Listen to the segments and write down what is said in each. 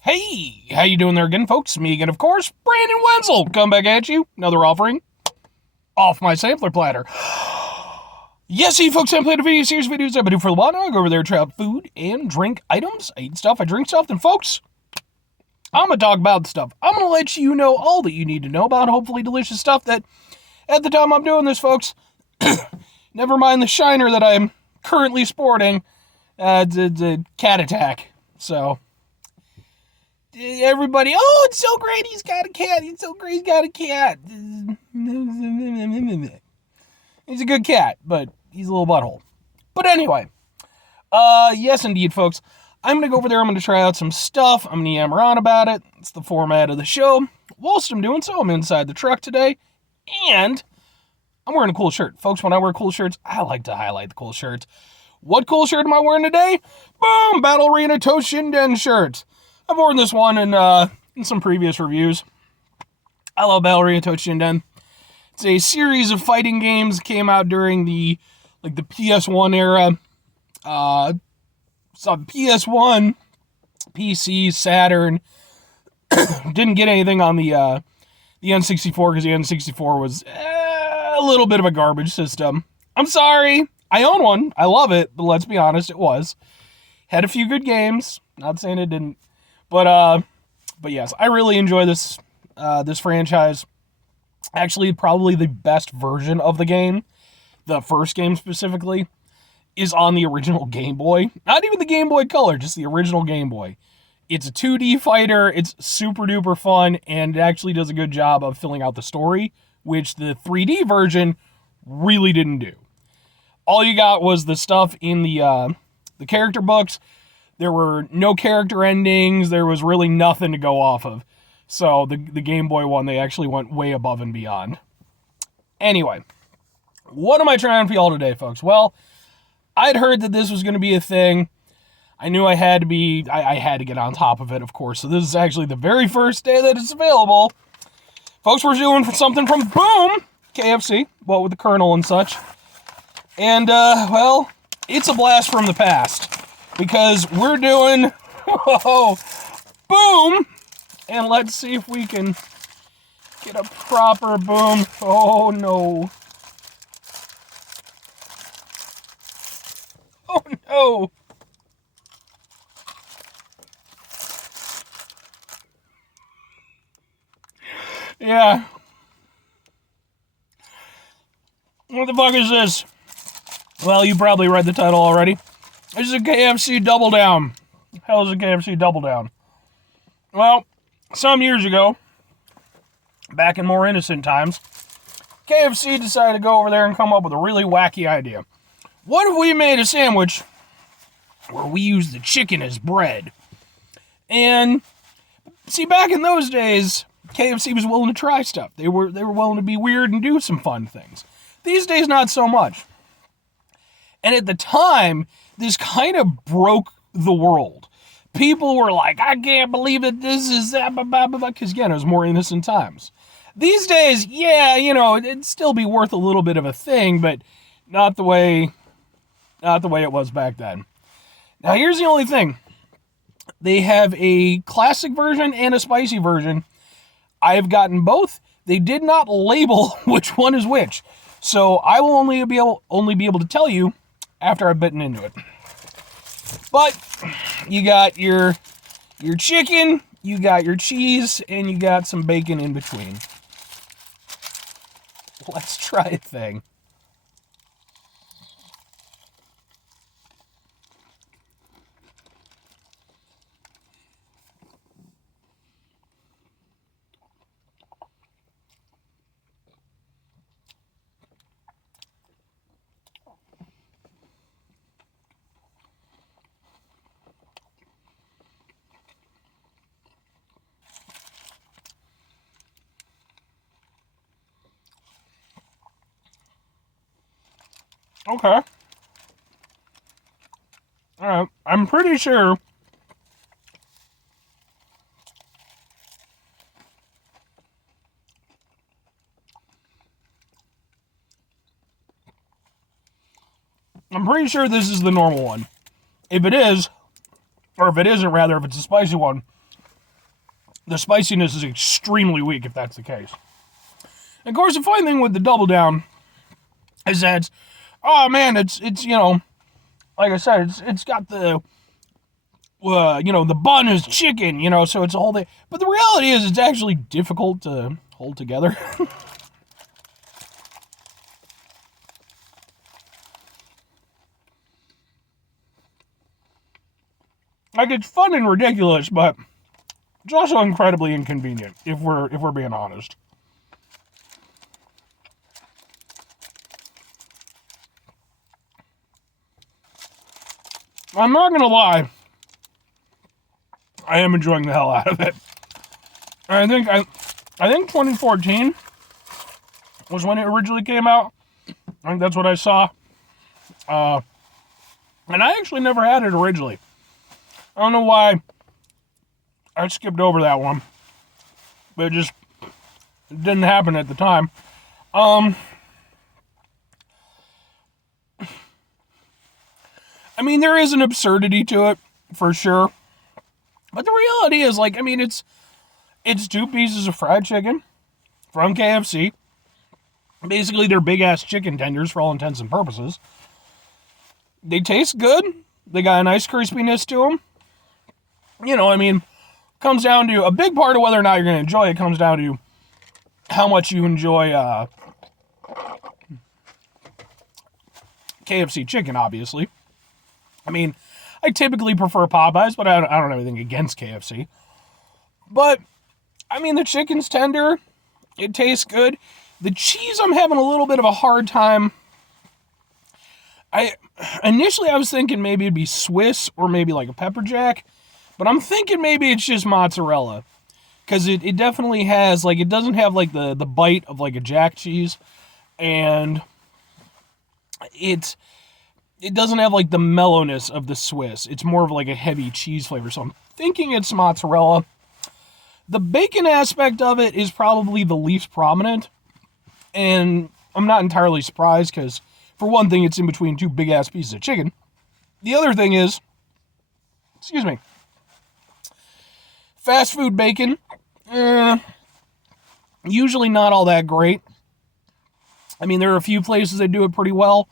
Hey, how you doing there again, folks? Me again, of course, Brandon Wenzel. Come back at you. Another offering off my sampler platter. Yes, you folks, I'm playing a video series videos I've been doing for a while now. I go over there, try out food and drink items. I eat stuff, I drink stuff, and folks, I'm going to talk about stuff. I'm going to let you know all that you need to know about hopefully delicious stuff that, at the time I'm doing this, folks, never mind the shiner that I'm currently sporting, it's a cat attack. So, everybody, oh, it's so great, he's got a cat. It's so great, he's got a cat. He's a good cat, but he's a little butthole. But anyway, yes, indeed, folks. I'm going to go over there. I'm going to try out some stuff. I'm going to yammer on about it. It's the format of the show. Whilst I'm doing so, I'm inside the truck today, and I'm wearing a cool shirt. Folks, when I wear cool shirts, I like to highlight the cool shirts. What cool shirt am I wearing today? Boom! Battle Arena Toshinden shirt. I've worn this one in some previous reviews. I love Battle Arena Toshinden. It's a series of fighting games that came out during the PS1 era. So PS1, PC, Saturn. Didn't get anything on the N64 because the N64 was a little bit of a garbage system. I'm sorry. I own one. I love it, but let's be honest, it was. Had a few good games. Not saying it didn't. But yes, I really enjoy this franchise. Actually, probably the best version of the game, the first game specifically, is on the original Game Boy. Not even the Game Boy Color, just the original Game Boy. It's a 2D fighter, it's super duper fun, and it actually does a good job of filling out the story, which the 3D version really didn't do. All you got was the stuff in the character books. There were no character endings. There was really nothing to go off of. So the Game Boy one, they actually went way above and beyond. Anyway, what am I trying for y'all today, folks? Well, I'd heard that this was going to be a thing. I knew I had to get on top of it, of course. So this is actually the very first day that it's available. Folks, we're doing something from Boom, KFC, well, with the Colonel and such. And, well, it's a blast from the past. Because we're doing, Boom, and let's see if we can get a proper boom. Oh, no. Oh, no. Yeah. What the fuck is this? Well, you probably read the title already. This is a KFC Double Down. The hell is a KFC Double Down? Well, some years ago, back in more innocent times, KFC decided to go over there and come up with a really wacky idea. What if we made a sandwich where we used the chicken as bread? And, see, back in those days, KFC was willing to try stuff. They were willing to be weird and do some fun things. These days, not so much. And at the time, this kind of broke the world. People were like, I can't believe it, this is that, because again, it was more innocent times. These days, yeah, it'd still be worth a little bit of a thing, but not the way it was back then. Now, here's the only thing. They have a classic version and a spicy version. I have gotten both. They did not label which one is which. So I will only be able to tell you after I've bitten into it. But you got your chicken, you got your cheese, and you got some bacon in between. Let's try a thing. Okay. Alright, I'm pretty sure this is the normal one. If it is, or if it isn't rather, if it's a spicy one, the spiciness is extremely weak if that's the case. And of course, the funny thing with the Double Down is that, oh man, it's like I said, it's got the, the bun is chicken, so it's a whole thing. But the reality is it's actually difficult to hold together. Like, it's fun and ridiculous, but it's also incredibly inconvenient, if we're being honest. I'm not gonna lie, I am enjoying the hell out of it. I think 2014 was when it originally came out. I think that's what I saw. And I actually never had it originally. I don't know why I skipped over that one, but it didn't happen at the time. I mean, there is an absurdity to it, for sure. But the reality is, it's 2 pieces of fried chicken from KFC. Basically, they're big-ass chicken tenders for all intents and purposes. They taste good. They got a nice crispiness to them. Comes down to, a big part of whether or not you're going to enjoy it comes down to how much you enjoy KFC chicken, obviously. I typically prefer Popeyes, but I don't have anything against KFC. But, the chicken's tender. It tastes good. The cheese, I'm having a little bit of a hard time. Initially, I was thinking maybe it'd be Swiss or maybe like a pepper jack. But I'm thinking maybe it's just mozzarella. Because it definitely has, it doesn't have, the bite of, a jack cheese. And it doesn't have, the mellowness of the Swiss. It's more of, a heavy cheese flavor. So I'm thinking it's mozzarella. The bacon aspect of it is probably the least prominent. And I'm not entirely surprised because, for one thing, it's in between 2 big-ass pieces of chicken. The other thing is, fast food bacon, usually not all that great. There are a few places that do it pretty well.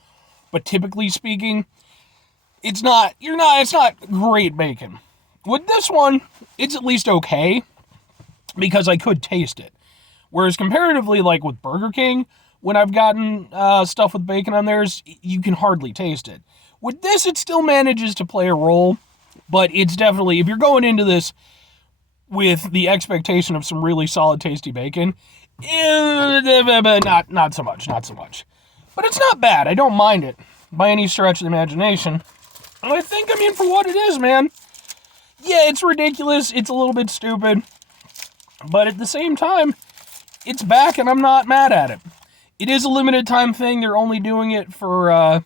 But typically speaking, it's not great bacon. With this one, it's at least okay, because I could taste it. Whereas comparatively, with Burger King, when I've gotten stuff with bacon on theirs, you can hardly taste it. With this, it still manages to play a role, but it's definitely, if you're going into this with the expectation of some really solid, tasty bacon, not so much. But it's not bad. I don't mind it by any stretch of the imagination. And I think, for what it is, man, yeah, it's ridiculous. It's a little bit stupid. But at the same time, it's back and I'm not mad at it. It is a limited time thing. They're only doing it for, I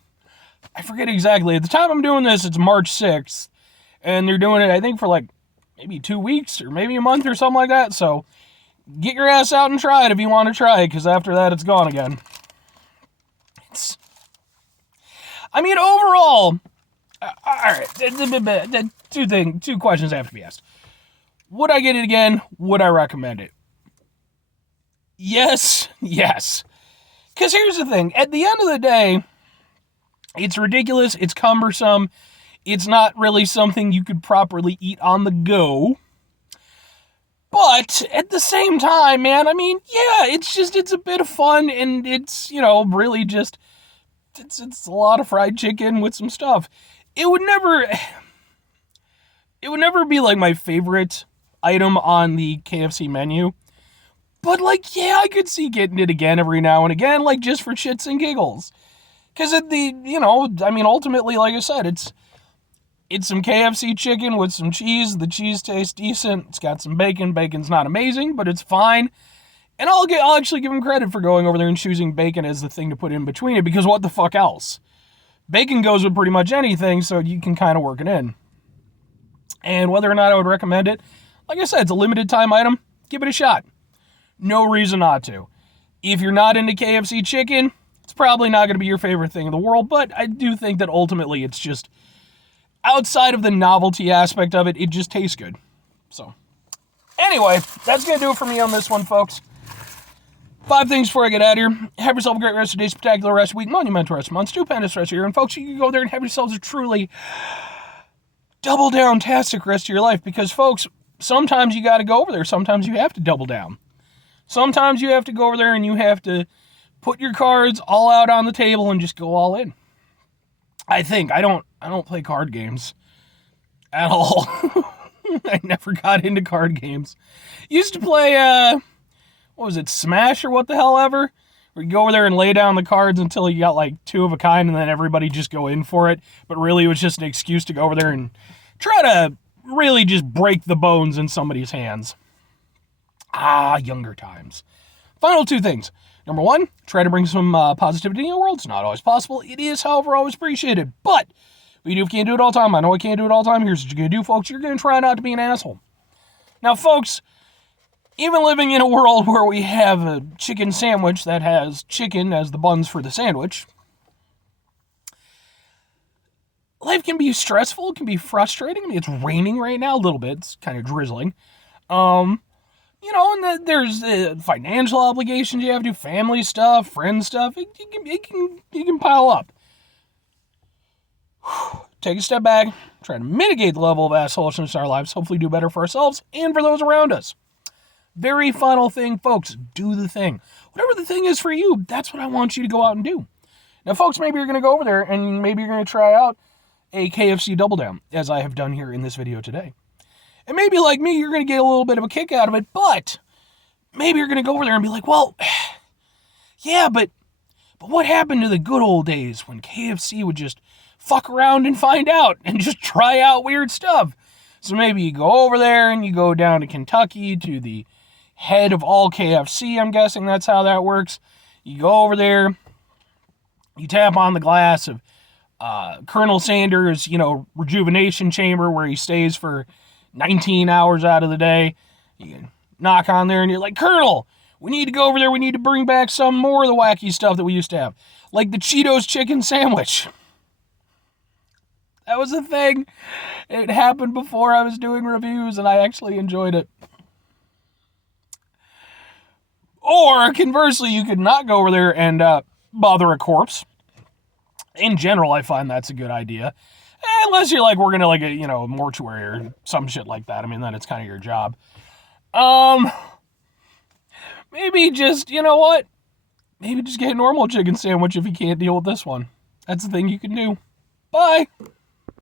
forget exactly. At the time I'm doing this, it's March 6th. And they're doing it, I think, for maybe 2 weeks or maybe a month or something like that. So get your ass out and try it if you want to try it, because after that, it's gone again. Overall, alright, two questions have to be asked. Would I get it again? Would I recommend it? Yes. Because here's the thing, at the end of the day, it's ridiculous, it's cumbersome, it's not really something you could properly eat on the go. But at the same time, man, it's a bit of fun, and it's, really just, it's a lot of fried chicken with some stuff. It would never be my favorite item on the KFC menu. But I could see getting it again every now and again, just for shits and giggles. Because ultimately, like I said, it's some KFC chicken with some cheese. The cheese tastes decent. It's got some bacon. Bacon's not amazing, but it's fine. And I'll actually give them credit for going over there and choosing bacon as the thing to put in between it, because what the fuck else? Bacon goes with pretty much anything, so you can kind of work it in. And whether or not I would recommend it, like I said, it's a limited time item. Give it a shot. No reason not to. If you're not into KFC chicken, it's probably not going to be your favorite thing in the world, but I do think that ultimately it's just, outside of the novelty aspect of it, it just tastes good. So, Anyway, that's going to do it for me on this one, folks. 5 things before I get out of here. Have yourself a great rest of the day, spectacular rest of the week, monumental rest of the month, stupendous rest of your year. And folks, you can go there and have yourselves a truly double down-tastic rest of your life. Because, folks, sometimes you got to go over there. Sometimes you have to double down. Sometimes you have to go over there and you have to put your cards all out on the table and just go all in. I think. I don't play card games at all. I never got into card games. Used to play, what was it, Smash or what the hell ever? Where you go over there and lay down the cards until you got like 2 of a kind and then everybody just go in for it. But really it was just an excuse to go over there and try to really just break the bones in somebody's hands. Younger times. Final 2 things. Number 1, try to bring some positivity in your world. It's not always possible. It is, however, always appreciated. But we do can't do it all the time. I know I can't do it all the time. Here's what you're going to do, folks. You're going to try not to be an asshole. Now, folks, even living in a world where we have a chicken sandwich that has chicken as the buns for the sandwich, life can be stressful. It can be frustrating. I mean, it's raining right now a little bit. It's kind of drizzling. And there's financial obligations you have to do, family stuff, friend stuff. It can pile up. Take a step back, try to mitigate the level of assholishness in our lives, hopefully do better for ourselves and for those around us. Very final thing, folks, do the thing. Whatever the thing is for you, that's what I want you to go out and do. Now, folks, maybe you're going to go over there and maybe you're going to try out a KFC Double Down, as I have done here in this video today. And maybe like me, you're going to get a little bit of a kick out of it, but maybe you're going to go over there and be like, well, yeah, but what happened to the good old days when KFC would just fuck around and find out and just try out weird stuff? So maybe you go over there and you go down to Kentucky to the head of all KFC. I'm guessing that's how that works. You go over there, you tap on the glass of Colonel Sanders, rejuvenation chamber where he stays for 19 hours out of the day. You knock on there and you're like, Colonel, we need to go over there. We need to bring back some more of the wacky stuff that we used to have. Like the Cheetos chicken sandwich. That was a thing. It happened before I was doing reviews and I actually enjoyed it. Or conversely, you could not go over there and bother a corpse. In general, I find that's a good idea. Unless you're like, we're going to like a mortuary or some shit like that. I mean, then it's kind of your job. Maybe just, you know what? Maybe just get a normal chicken sandwich if you can't deal with this one. That's the thing you can do. Bye.